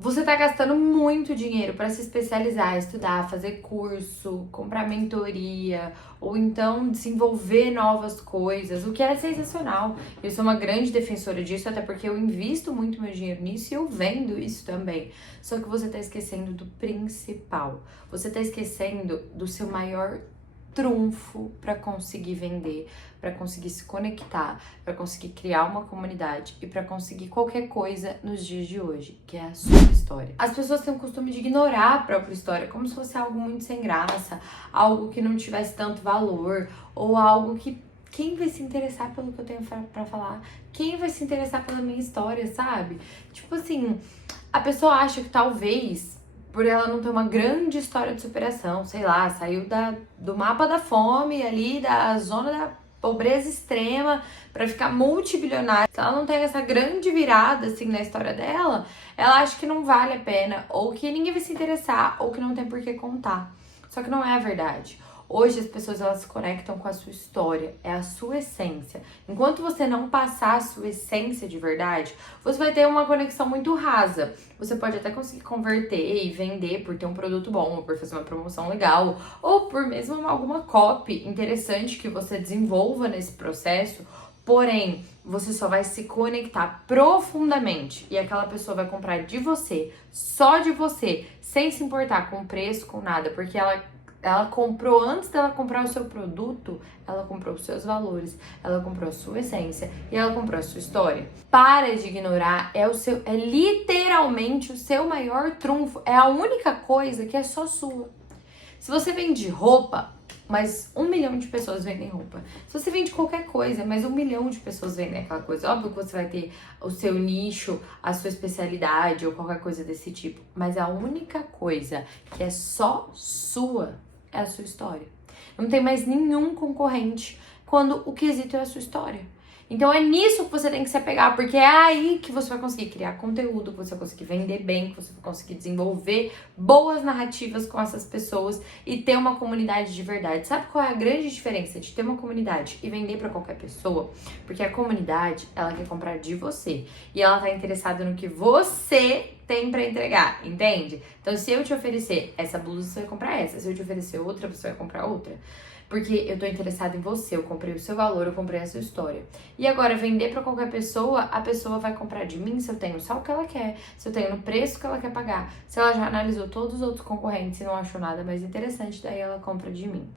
Você tá gastando muito dinheiro para se especializar, estudar, fazer curso, comprar mentoria, ou então desenvolver novas coisas, o que é sensacional. Eu sou uma grande defensora disso, até porque eu invisto muito meu dinheiro nisso e eu vendo isso também. Só que você tá esquecendo do principal. Você tá esquecendo do seu maior trunfo para conseguir vender, para conseguir se conectar, para conseguir criar uma comunidade e para conseguir qualquer coisa nos dias de hoje, que é a sua história. As pessoas têm o costume de ignorar a própria história como se fosse algo muito sem graça, algo que não tivesse tanto valor ou algo que quem vai se interessar pelo que eu tenho pra falar? Quem vai se interessar pela minha história, sabe? Tipo assim, a pessoa acha que talvez por ela não ter uma grande história de superação, sei lá, saiu do mapa da fome ali, da zona da pobreza extrema pra ficar multibilionária. Se ela não tem essa grande virada assim na história dela, ela acha que não vale a pena, ou que ninguém vai se interessar, ou que não tem por que contar. Só que não é a verdade. Hoje as pessoas elas se conectam com a sua história, é a sua essência. Enquanto você não passar a sua essência de verdade, você vai ter uma conexão muito rasa. Você pode até conseguir converter e vender por ter um produto bom, ou por fazer uma promoção legal, ou por mesmo alguma copy interessante que você desenvolva nesse processo. Porém, você só vai se conectar profundamente e aquela pessoa vai comprar de você, só de você, sem se importar com o preço, com nada, porque ela comprou, antes dela comprar o seu produto, ela comprou os seus valores, ela comprou a sua essência e ela comprou a sua história. Para de ignorar, é literalmente o seu maior trunfo, é a única coisa que é só sua. Se você vende roupa, mas 1 milhão de pessoas vendem roupa. Se você vende qualquer coisa, mas 1 milhão de pessoas vendem aquela coisa, óbvio que você vai ter o seu nicho, a sua especialidade ou qualquer coisa desse tipo. Mas a única coisa que é só sua é a sua história. Não tem mais nenhum concorrente quando o quesito é a sua história. Então é nisso que você tem que se apegar, porque é aí que você vai conseguir criar conteúdo, que você vai conseguir vender bem, que você vai conseguir desenvolver boas narrativas com essas pessoas e ter uma comunidade de verdade. Sabe qual é a grande diferença de ter uma comunidade e vender para qualquer pessoa? Porque a comunidade, ela quer comprar de você e ela tá interessada no que você tem para entregar, entende? Então se eu te oferecer essa blusa, você vai comprar essa. Se eu te oferecer outra, você vai comprar outra. Porque eu tô interessada em você, eu comprei o seu valor, eu comprei a sua história. E agora, vender pra qualquer pessoa, a pessoa vai comprar de mim se eu tenho só o que ela quer, se eu tenho no preço que ela quer pagar. Se ela já analisou todos os outros concorrentes e não achou nada mais interessante, daí ela compra de mim.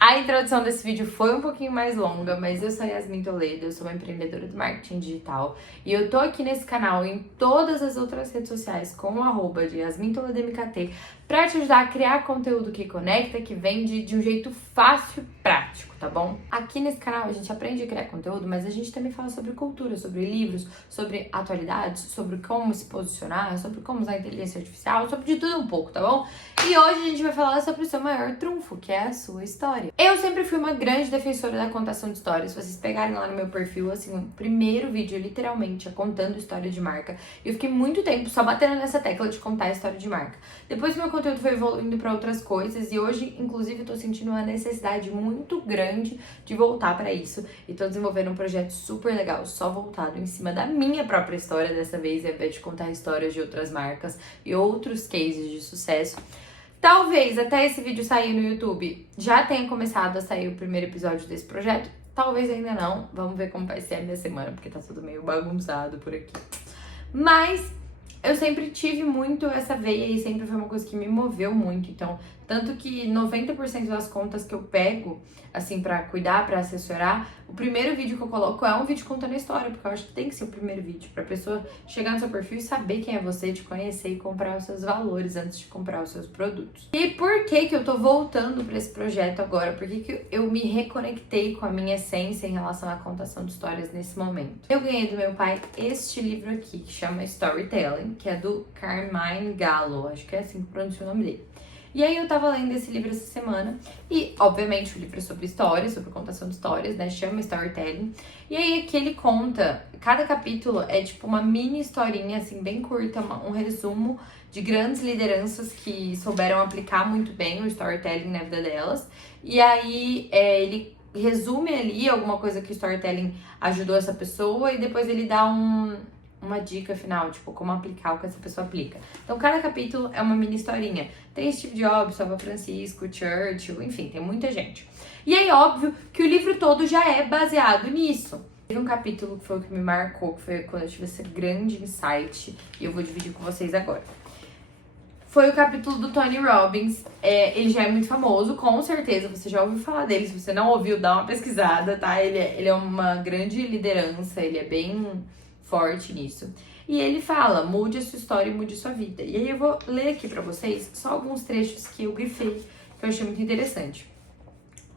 A introdução desse vídeo foi um pouquinho mais longa, mas eu sou Yasmin Toledo, eu sou uma empreendedora de marketing digital e eu tô aqui nesse canal e em todas as outras redes sociais com o @ de Yasmin Toledo MKT pra te ajudar a criar conteúdo que conecta, que vende de um jeito fácil e prático, tá bom? Aqui nesse canal a gente aprende a criar conteúdo, mas a gente também fala sobre cultura, sobre livros, sobre atualidades, sobre como se posicionar, sobre como usar a inteligência artificial, sobre de tudo um pouco, tá bom? E hoje a gente vai falar sobre o seu maior trunfo, que é a sua história. Eu sempre fui uma grande defensora da contação de histórias. Se vocês pegarem lá no meu perfil, assim, o primeiro vídeo, literalmente, é contando história de marca. Eu fiquei muito tempo só batendo nessa tecla de contar a história de marca. Depois meu conteúdo foi evoluindo para outras coisas e hoje, inclusive, eu tô sentindo uma necessidade muito grande de voltar para isso. E tô desenvolvendo um projeto super legal, só voltado em cima da minha própria história dessa vez, ao invés de contar histórias de outras marcas e outros cases de sucesso. Talvez até esse vídeo sair no YouTube já tenha começado a sair o primeiro episódio desse projeto. Talvez ainda não. Vamos ver como vai ser a minha semana, porque tá tudo meio bagunçado por aqui. Mas eu sempre tive muito essa veia e sempre foi uma coisa que me moveu muito. Então, tanto que 90% das contas que eu pego, assim, pra cuidar, pra assessorar, o primeiro vídeo que eu coloco é um vídeo contando a história, porque eu acho que tem que ser o primeiro vídeo, pra pessoa chegar no seu perfil e saber quem é você, te conhecer e comprar os seus valores antes de comprar os seus produtos. E por que que eu tô voltando pra esse projeto agora? Por que que eu me reconectei com a minha essência em relação à contação de histórias nesse momento? Eu ganhei do meu pai este livro aqui, que chama Storytelling, que é do Carmine Gallo, acho que é assim que pronuncia o nome dele. E aí eu tava lendo esse livro essa semana e, obviamente, o livro é sobre histórias, sobre contação de histórias, né? Chama Storytelling. E aí aqui ele conta, cada capítulo é tipo uma mini historinha, assim, bem curta, um resumo de grandes lideranças que souberam aplicar muito bem o storytelling na vida delas. E aí ele resume ali alguma coisa que o storytelling ajudou essa pessoa e depois ele dá uma dica final, tipo, como aplicar o que essa pessoa aplica. Então, cada capítulo é uma mini historinha. Tem Steve Jobs, Papa Francisco, Churchill, enfim, tem muita gente. E aí, óbvio, que o livro todo já é baseado nisso. Teve um capítulo que foi o que me marcou, que foi quando eu tive esse grande insight, e eu vou dividir com vocês agora. Foi o capítulo do Tony Robbins. Ele já é muito famoso, com certeza você já ouviu falar dele. Se você não ouviu, dá uma pesquisada, tá? Ele é uma grande liderança, ele é bem forte nisso. E ele fala, mude a sua história e mude a sua vida. E aí eu vou ler aqui pra vocês só alguns trechos que eu grifei, que eu achei muito interessante.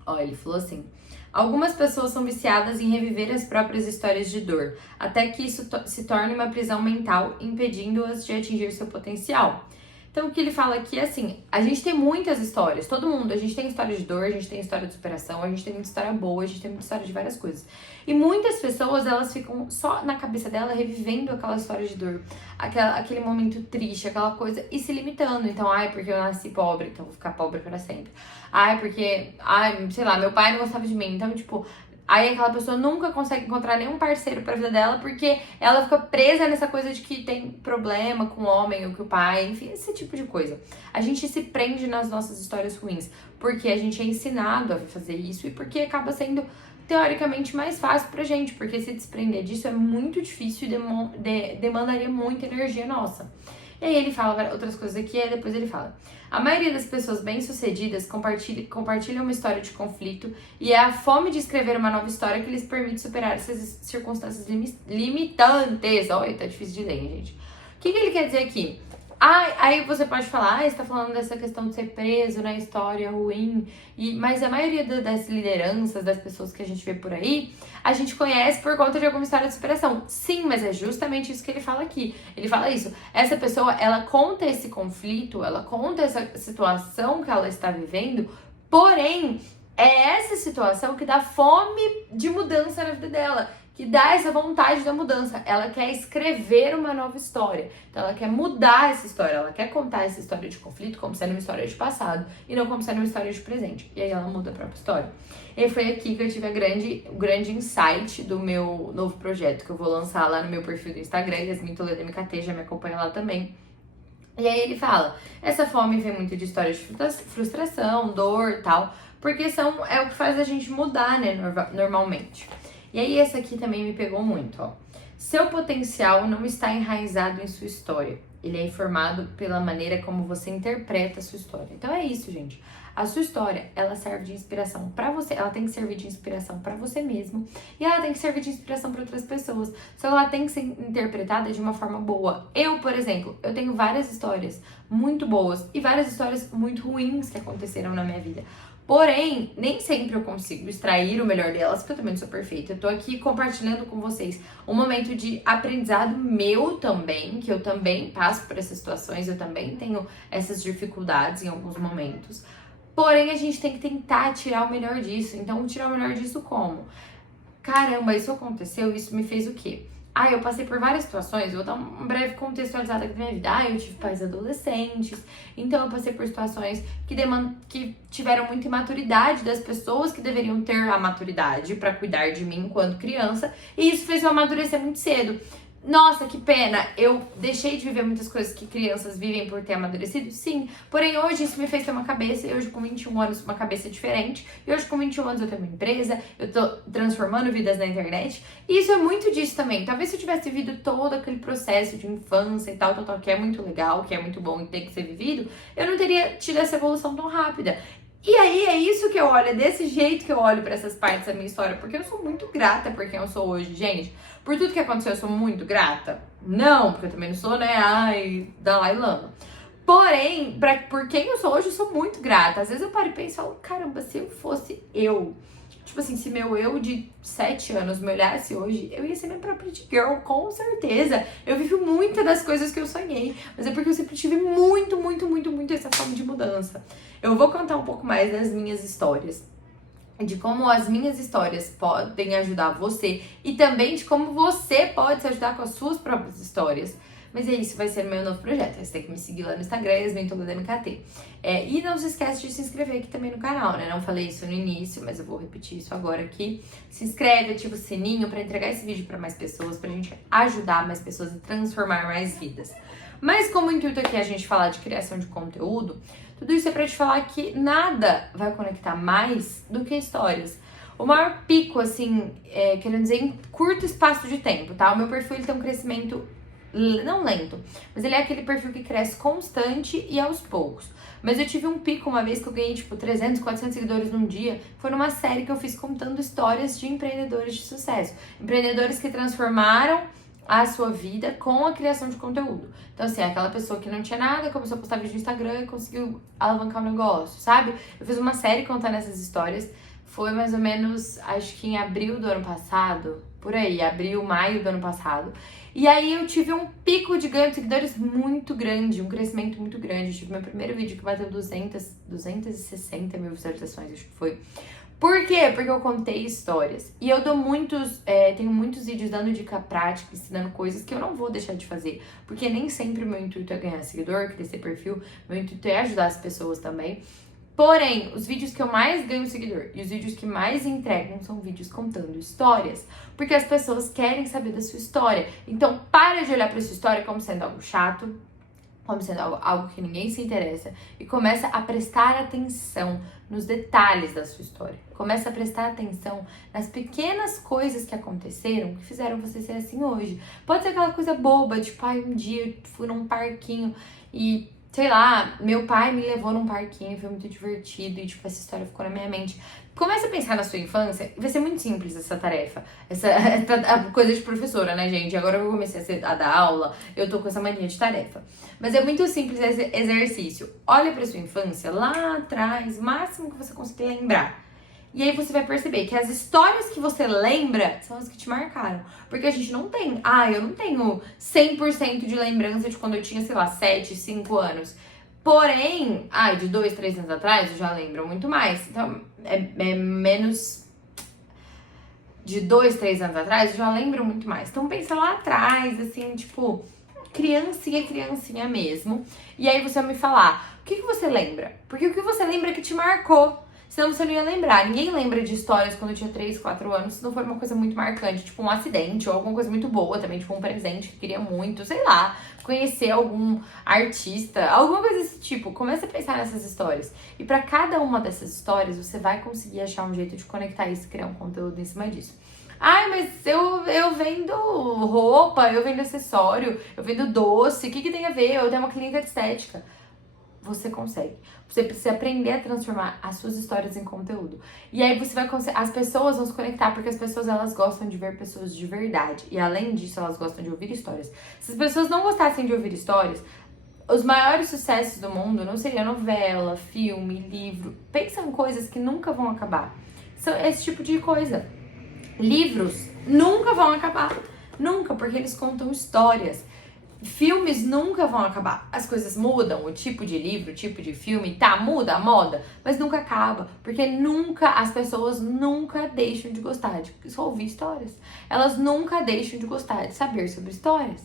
Ó, ele falou assim: algumas pessoas são viciadas em reviver as próprias histórias de dor, até que isso se torne uma prisão mental, impedindo-as de atingir seu potencial. Então, o que ele fala aqui é assim, a gente tem muitas histórias, todo mundo, a gente tem história de dor, a gente tem história de superação, a gente tem muita história boa, a gente tem muita história de várias coisas. E muitas pessoas, elas ficam só na cabeça dela revivendo aquela história de dor, aquele momento triste, aquela coisa, e se limitando. Então, ai, porque eu nasci pobre, então vou ficar pobre para sempre. Ai, porque, sei lá, meu pai não gostava de mim, então, tipo... Aí aquela pessoa nunca consegue encontrar nenhum parceiro pra vida dela porque ela fica presa nessa coisa de que tem problema com o homem ou com o pai, enfim, esse tipo de coisa. A gente se prende nas nossas histórias ruins porque a gente é ensinado a fazer isso e porque acaba sendo teoricamente mais fácil pra gente, porque se desprender disso é muito difícil e demandaria muita energia nossa. E aí ele fala outras coisas aqui, e depois ele fala: a maioria das pessoas bem-sucedidas compartilham uma história de conflito e é a fome de escrever uma nova história que lhes permite superar essas circunstâncias limitantes. Olha, tá difícil de ler, gente. O que ele quer dizer aqui? Aí você pode falar, você tá falando dessa questão de ser preso na história ruim, mas a maioria das lideranças, das pessoas que a gente vê por aí, a gente conhece por conta de alguma história de superação. Sim, mas é justamente isso que ele fala aqui. Ele fala isso. Essa pessoa, ela conta esse conflito, ela conta essa situação que ela está vivendo, porém, é essa situação que dá fome de mudança na vida dela, que dá essa vontade da mudança. Ela quer escrever uma nova história. Então ela quer mudar essa história, ela quer contar essa história de conflito como sendo uma história de passado e não como sendo uma história de presente. E aí ela muda a própria história. E foi aqui que eu tive o grande insight do meu novo projeto, que eu vou lançar lá no meu perfil do Instagram, Yasmin Toledo MKT, já me acompanha lá também. E aí ele fala, essa fome vem muito de histórias de frustração, dor e tal, porque é o que faz a gente mudar, né, normalmente. E aí esse aqui também me pegou muito, ó. Seu potencial não está enraizado em sua história. Ele é informado pela maneira como você interpreta a sua história. Então é isso, gente. A sua história, ela serve de inspiração pra você. Ela tem que servir de inspiração pra você mesmo. E ela tem que servir de inspiração pra outras pessoas. Só que ela tem que ser interpretada de uma forma boa. Eu, por exemplo, eu tenho várias histórias muito boas e várias histórias muito ruins que aconteceram na minha vida. Porém, nem sempre eu consigo extrair o melhor delas, porque eu também não sou perfeita. Eu tô aqui compartilhando com vocês um momento de aprendizado meu também, que eu também passo por essas situações, eu também tenho essas dificuldades em alguns momentos. Porém, a gente tem que tentar tirar o melhor disso. Então, tirar o melhor disso como? Caramba, isso aconteceu, isso me fez o quê? Eu passei por várias situações, vou dar um breve contextualizado aqui da minha vida. Eu tive pais adolescentes, então eu passei por situações que tiveram muita imaturidade das pessoas que deveriam ter a maturidade pra cuidar de mim enquanto criança, e isso fez eu amadurecer muito cedo. Nossa, que pena, eu deixei de viver muitas coisas que crianças vivem por ter amadurecido? Sim, porém hoje isso me fez ter uma cabeça, e hoje com 21 anos uma cabeça diferente, e hoje com 21 anos eu tenho uma empresa, eu tô transformando vidas na internet, e isso é muito disso também. Talvez se eu tivesse vivido todo aquele processo de infância e tal, que é muito legal, que é muito bom e tem que ser vivido, eu não teria tido essa evolução tão rápida. E aí é isso que eu olho, é desse jeito que eu olho pra essas partes da minha história, porque eu sou muito grata por quem eu sou hoje, gente. Por tudo que aconteceu, eu sou muito grata? Não, porque eu também não sou, né, Dalai Lama. Porém, por quem eu sou hoje, eu sou muito grata. Às vezes eu paro e penso, caramba, se eu fosse eu, tipo assim, se meu eu de 7 anos me olhasse hoje, eu ia ser minha própria girl, com certeza. Eu vivo muitas das coisas que eu sonhei, mas é porque eu sempre tive muito essa forma de mudança. Eu vou contar um pouco mais das minhas histórias, de como as minhas histórias podem ajudar você e também de como você pode se ajudar com as suas próprias histórias. Mas é isso, vai ser o meu novo projeto. Você tem que me seguir lá no Instagram, YasminToledanoMKT. E não se esquece de se inscrever aqui também no canal, né? Não falei isso no início, mas eu vou repetir isso agora aqui. Se inscreve, ativa o sininho pra entregar esse vídeo pra mais pessoas, pra gente ajudar mais pessoas e transformar mais vidas. Mas como o intuito aqui é a gente falar de criação de conteúdo, tudo isso é pra te falar que nada vai conectar mais do que histórias. O maior pico, assim, querendo dizer, em curto espaço de tempo, tá? O meu perfil, ele tem um crescimento, não lento, mas ele é aquele perfil que cresce constante e aos poucos. Mas eu tive um pico uma vez que eu ganhei, tipo, 300, 400 seguidores num dia. Foi numa série que eu fiz contando histórias de empreendedores de sucesso. Empreendedores que transformaram a sua vida com a criação de conteúdo. Então, assim, aquela pessoa que não tinha nada, começou a postar vídeo no Instagram e conseguiu alavancar o negócio, sabe? Eu fiz uma série contando essas histórias. Foi mais ou menos, acho que em abril do ano passado, por aí, abril, maio do ano passado. E aí eu tive um pico de ganho de seguidores muito grande, um crescimento muito grande. Eu tive meu primeiro vídeo que bateu 260 mil visualizações, acho que foi. Por quê? Porque eu contei histórias. E eu dou tenho muitos vídeos dando dica prática, ensinando coisas que eu não vou deixar de fazer. Porque nem sempre o meu intuito é ganhar seguidor, crescer perfil. Meu intuito é ajudar as pessoas também. Porém, os vídeos que eu mais ganho seguidor e os vídeos que mais entregam são vídeos contando histórias. Porque as pessoas querem saber da sua história. Então, para de olhar para sua história como sendo algo chato, como sendo algo que ninguém se interessa, e começa a prestar atenção nos detalhes da sua história. Começa a prestar atenção nas pequenas coisas que aconteceram que fizeram você ser assim hoje. Pode ser aquela coisa boba, tipo, um dia eu fui num parquinho e, sei lá, meu pai me levou num parquinho, foi muito divertido e, tipo, essa história ficou na minha mente. Comece a pensar na sua infância, vai ser muito simples essa tarefa, essa coisa de professora, né, gente? Agora eu comecei a dar aula, eu tô com essa mania de tarefa. Mas é muito simples esse exercício. Olha pra sua infância, lá atrás, o máximo que você conseguir lembrar. E aí você vai perceber que as histórias que você lembra são as que te marcaram. Porque a gente não tem, eu não tenho 100% de lembrança de quando eu tinha, sei lá, 7, 5 anos. Porém, de 2, 3 anos atrás eu já lembro muito mais. Então, é menos de 2, 3 anos atrás eu já lembro muito mais. Então, pensa lá atrás, assim, tipo, criancinha mesmo. E aí você vai me falar, o que você lembra? Porque o que você lembra é que te marcou. Senão você não ia lembrar. Ninguém lembra de histórias quando eu tinha 3, 4 anos, se não for uma coisa muito marcante, tipo um acidente ou alguma coisa muito boa também, tipo um presente que queria muito, sei lá, conhecer algum artista, alguma coisa desse tipo. Comece a pensar nessas histórias. E pra cada uma dessas histórias, você vai conseguir achar um jeito de conectar isso e criar um conteúdo em cima disso. Mas eu vendo roupa, eu vendo acessório, eu vendo doce, o que tem a ver? Eu tenho uma clínica de estética. Você consegue. Você precisa aprender a transformar as suas histórias em conteúdo. E aí você vai conseguir. As pessoas vão se conectar, porque as pessoas, elas gostam de ver pessoas de verdade. E além disso, elas gostam de ouvir histórias. Se as pessoas não gostassem de ouvir histórias, os maiores sucessos do mundo não seria novela, filme, livro. Pensa em coisas que nunca vão acabar. São esse tipo de coisa. Livros nunca vão acabar. Nunca, porque eles contam histórias. Filmes nunca vão acabar. As coisas mudam, o tipo de livro, o tipo de filme, muda a moda, mas nunca acaba, porque as pessoas nunca deixam de gostar de só ouvir histórias. Elas nunca deixam de gostar de saber sobre histórias.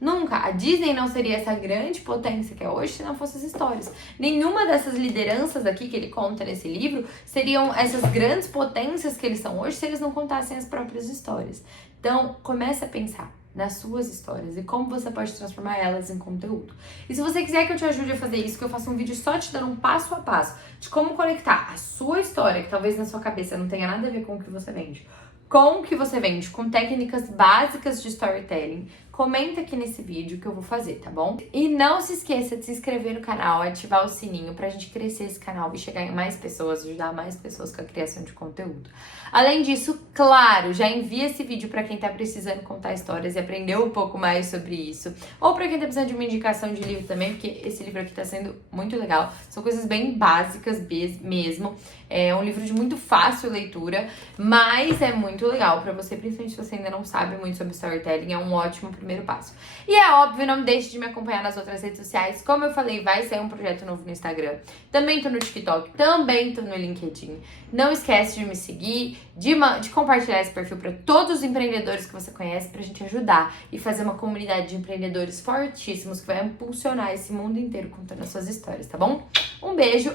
Nunca. A Disney não seria essa grande potência que é hoje se não fossem as histórias. Nenhuma dessas lideranças aqui que ele conta nesse livro seriam essas grandes potências que eles são hoje se eles não contassem as próprias histórias. Então, comece a pensar nas suas histórias e como você pode transformar elas em conteúdo. E se você quiser que eu te ajude a fazer isso, que eu faça um vídeo só te dando um passo a passo de como conectar a sua história, que talvez na sua cabeça não tenha nada a ver com o que você vende, com o que você vende, com técnicas básicas de storytelling, comenta aqui nesse vídeo que eu vou fazer, tá bom? E não se esqueça de se inscrever no canal, ativar o sininho pra gente crescer esse canal e chegar em mais pessoas, ajudar mais pessoas com a criação de conteúdo. Além disso, claro, já envia esse vídeo pra quem tá precisando contar histórias e aprender um pouco mais sobre isso. Ou pra quem tá precisando de uma indicação de livro também, porque esse livro aqui tá sendo muito legal. São coisas bem básicas mesmo. É um livro de muito fácil leitura, mas é muito legal pra você, principalmente se você ainda não sabe muito sobre storytelling. É um ótimo primeiro primeiro passo. E é óbvio, não deixe de me acompanhar nas outras redes sociais. Como eu falei, vai sair um projeto novo no Instagram. Também tô no TikTok, também tô no LinkedIn. Não esquece de me seguir, de compartilhar esse perfil para todos os empreendedores que você conhece, pra gente ajudar e fazer uma comunidade de empreendedores fortíssimos que vai impulsionar esse mundo inteiro contando as suas histórias, tá bom? Um beijo.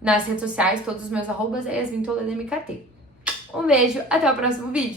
Nas redes sociais, todos os meus arrobas é YasminToledoMKT. Um beijo, até o próximo vídeo.